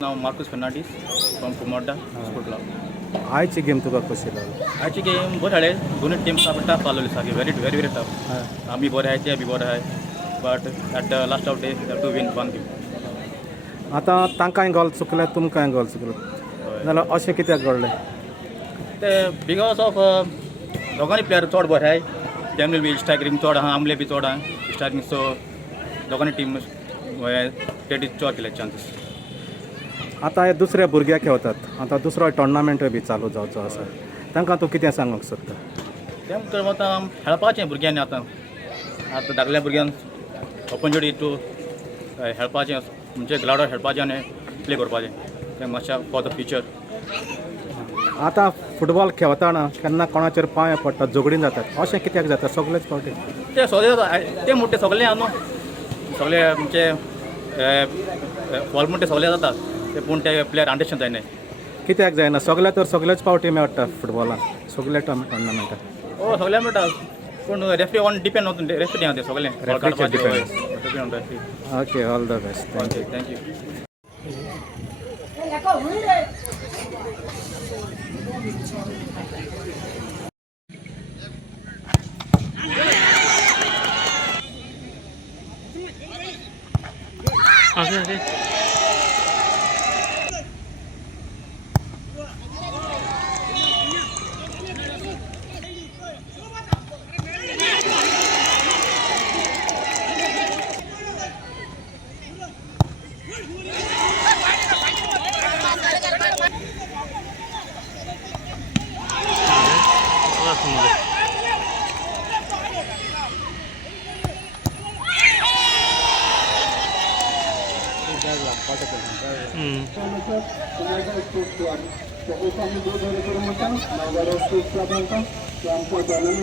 Now Marcus Fernandez from Cumborda Sport Club. आयची game तुका कशी लागली? आजची गेम बरी हाडे दोन्ही टीम्स टफ चालवली सारखी very tough. आम्ही बरे आहे ते बी बरे आहे but at the last of day to win one game. आता तांकांय गोल चुकले तुमकांय गोल चुकले जाल्यार अशें कित्याक घडलें? ते बिकॉज ऑफ दोगांनी प्लेयर चड बरे आहे तेमने बी स्ट्रायकरींग चड आहा आमले बी चड आहा स्ट्रायकींग सो दोगांनी टीम ते चड केले चान्सीस. आता हे दुसरे भुरगे खेळतात आता दुसरो टोर्नामेंट बी चालू जावचो आसा तांकां तूं कितें सांगूंक सोदता? तेमकां आतां खेळपाचें भुरग्यांनी आतां धाकल्या भुरग्यांक ऑपॉर्च्युनिटी टू खेळपाचें म्हणजे ग्रावंडार खेळपाचें आनी प्ले करपाचें तें मातशें फॉर द फ्युचर. आता फुटबॉल खेळटाना केन्ना कोणाचेर पांय पडटा झगडीं जातात अशें कित्याक जाता सगळेच फावटी? ते सगळे ते म्हणटे सगळे आहा न्हू सगळे म्हणजे फॉल म्हणटे सगळे जातात ते पूण ते प्लेयर अंडरस्टँड जायनाय. कित्याक जायना? सगळे तर सगळेच फावटी मेळटा फुटबॉलान सगळे टोर्नामेंटाक. ओ सगळे मेळटा पूण रेफ्री ऑन डिपेंड रेफ्री आहा ते सगळे okay all the best. Thank you. Jadi kami dulu dari Perumatan, nah dari Sport Club Mangkang, yang buat jalan